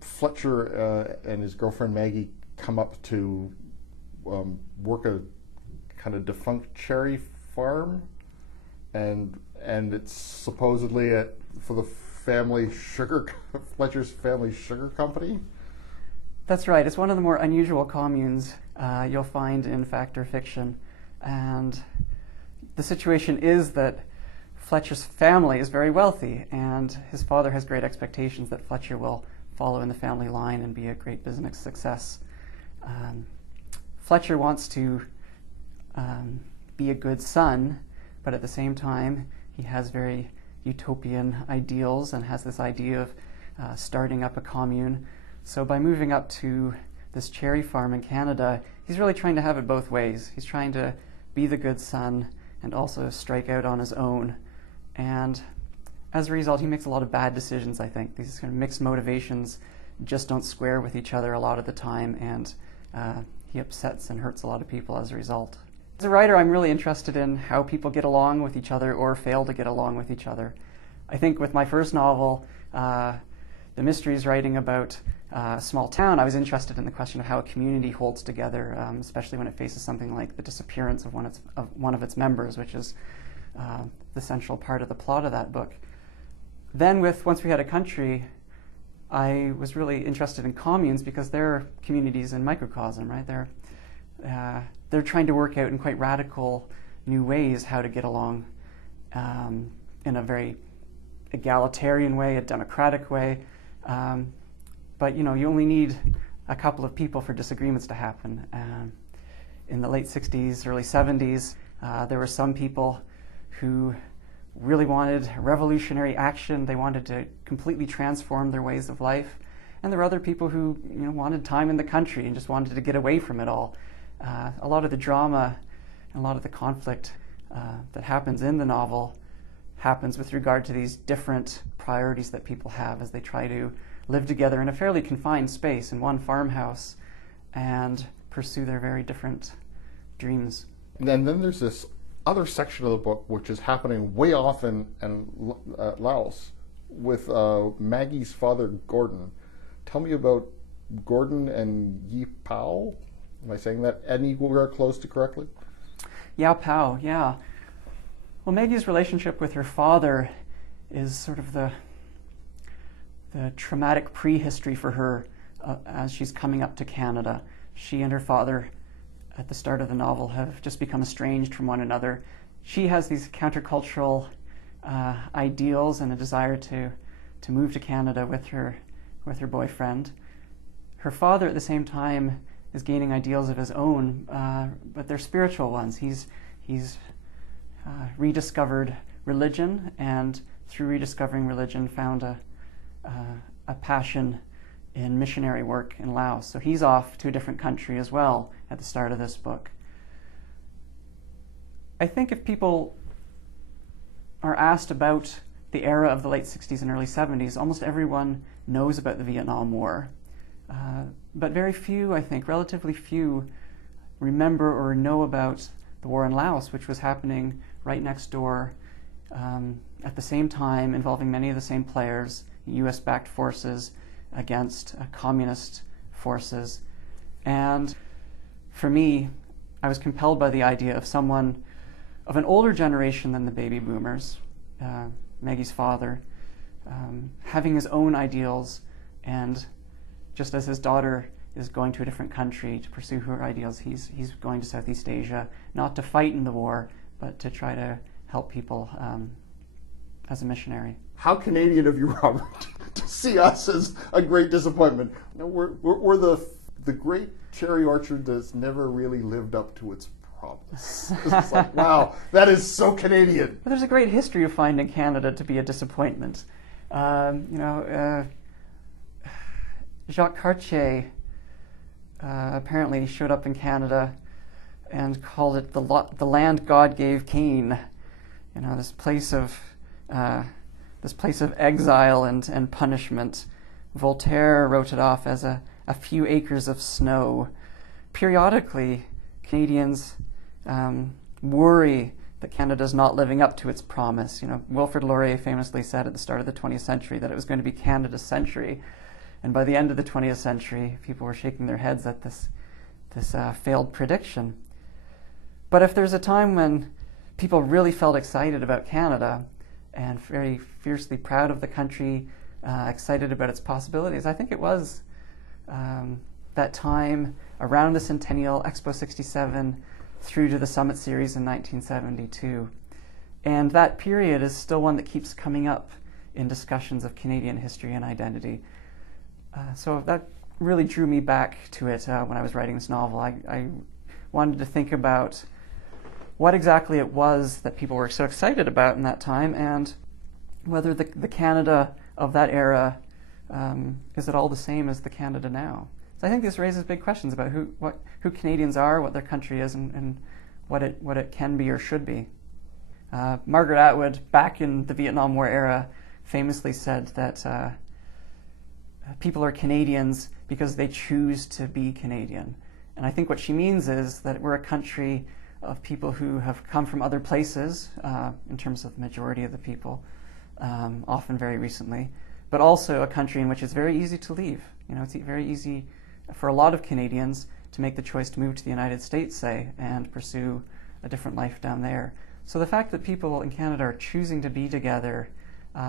Fletcher and his girlfriend Maggie come up to work a kind of defunct cherry farm, and it's supposedly for the family sugar Fletcher's family sugar company. That's right. It's one of the more unusual communes you'll find in fact or fiction, and the situation is that Fletcher's family is very wealthy, and his father has great expectations that Fletcher will follow in the family line and be a great business success. Fletcher wants to be a good son, but at the same time he has very utopian ideals and has this idea of starting up a commune. So by moving up to this cherry farm in Canada, he's really trying to have it both ways. He's trying to be the good son and also strike out on his own. And as a result, he makes a lot of bad decisions, I think. These kind of mixed motivations just don't square with each other a lot of the time, and he upsets and hurts a lot of people as a result. As a writer, I'm really interested in how people get along with each other or fail to get along with each other. I think with my first novel, The Mysteries, writing about a small town, I was interested in the question of how a community holds together, especially when it faces something like the disappearance of one of its members, which is the central part of the plot of that book. Then with Once We Had a Country, I was really interested in communes because they're communities in microcosm, right? They're trying to work out in quite radical new ways how to get along in a very egalitarian way, a democratic way. But you only need a couple of people for disagreements to happen. In the late 60s, early 70s, there were some people who really wanted revolutionary action. They wanted to completely transform their ways of life. And there were other people who wanted time in the country and just wanted to get away from it all. A lot of the drama and a lot of the conflict that happens in the novel happens with regard to these different priorities that people have as they try to live together in a fairly confined space in one farmhouse and pursue their very different dreams. And then there's this other section of the book which is happening way off in Laos with Maggie's father, Gordon. Tell me about Gordon and Yi Pao. Am I saying that anywhere close to correctly? Yao Pao, yeah. Well, Maggie's relationship with her father is sort of the traumatic prehistory for her as she's coming up to Canada. She and her father, at the start of the novel, have just become estranged from one another. She has these countercultural ideals and a desire to move to Canada with her boyfriend. Her father, at the same time, is gaining ideals of his own, but they're spiritual ones. He's rediscovered religion, and through rediscovering religion, found a passion in missionary work in Laos. So he's off to a different country as well at the start of this book. I think if people are asked about the era of the late 60s and early 70s, almost everyone knows about the Vietnam War. But very few, I think, relatively few, remember or know about the war in Laos, which was happening right next door at the same time, involving many of the same players, US-backed forces against communist forces. And for me, I was compelled by the idea of someone of an older generation than the baby boomers, Maggie's father, having his own ideals, and just as his daughter is going to a different country to pursue her ideals, he's going to Southeast Asia, not to fight in the war, but to try to help people as a missionary. How Canadian of you, Robert, to see us as a great disappointment. We're the great cherry orchard that's never really lived up to its promise. It's like, wow, that is so Canadian. But there's a great history of finding Canada to be a disappointment. Jacques Cartier apparently showed up in Canada and called it the land God gave Cain. This place of exile and punishment. Voltaire wrote it off as a few acres of snow. Periodically, Canadians worry that Canada's not living up to its promise. Wilfrid Laurier famously said at the start of the 20th century that it was going to be Canada's century. And by the end of the 20th century, people were shaking their heads at this failed prediction. But if there's a time when people really felt excited about Canada and very fiercely proud of the country, excited about its possibilities, I think it was that time around the Centennial, Expo 67, through to the Summit Series in 1972. And that period is still one that keeps coming up in discussions of Canadian history and identity. So that really drew me back to it when I was writing this novel. I wanted to think about what exactly it was that people were so excited about in that time, and whether the Canada of that era is at all the same as the Canada now. So I think this raises big questions about who Canadians are, what their country is, and what it can be or should be. Margaret Atwood, back in the Vietnam War era, famously said that people are Canadians because they choose to be Canadian. And I think what she means is that we're a country of people who have come from other places, in terms of the majority of the people, often very recently, but also a country in which it's very easy to leave. You know, it's very easy for a lot of Canadians to make the choice to move to the United States, say, and pursue a different life down there. So the fact that people in Canada are choosing to be together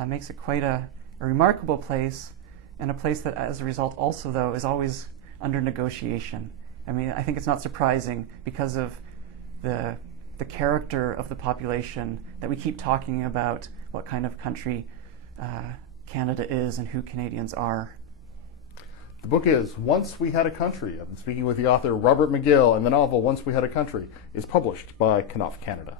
makes it quite a remarkable place, and a place that, as a result, also, though, is always under negotiation. I mean, I think it's not surprising because of the character of the population that we keep talking about what kind of country Canada is and who Canadians are. The book is Once We Had a Country. I've been speaking with the author Robert McGill, and the novel Once We Had a Country is published by Knopf Canada.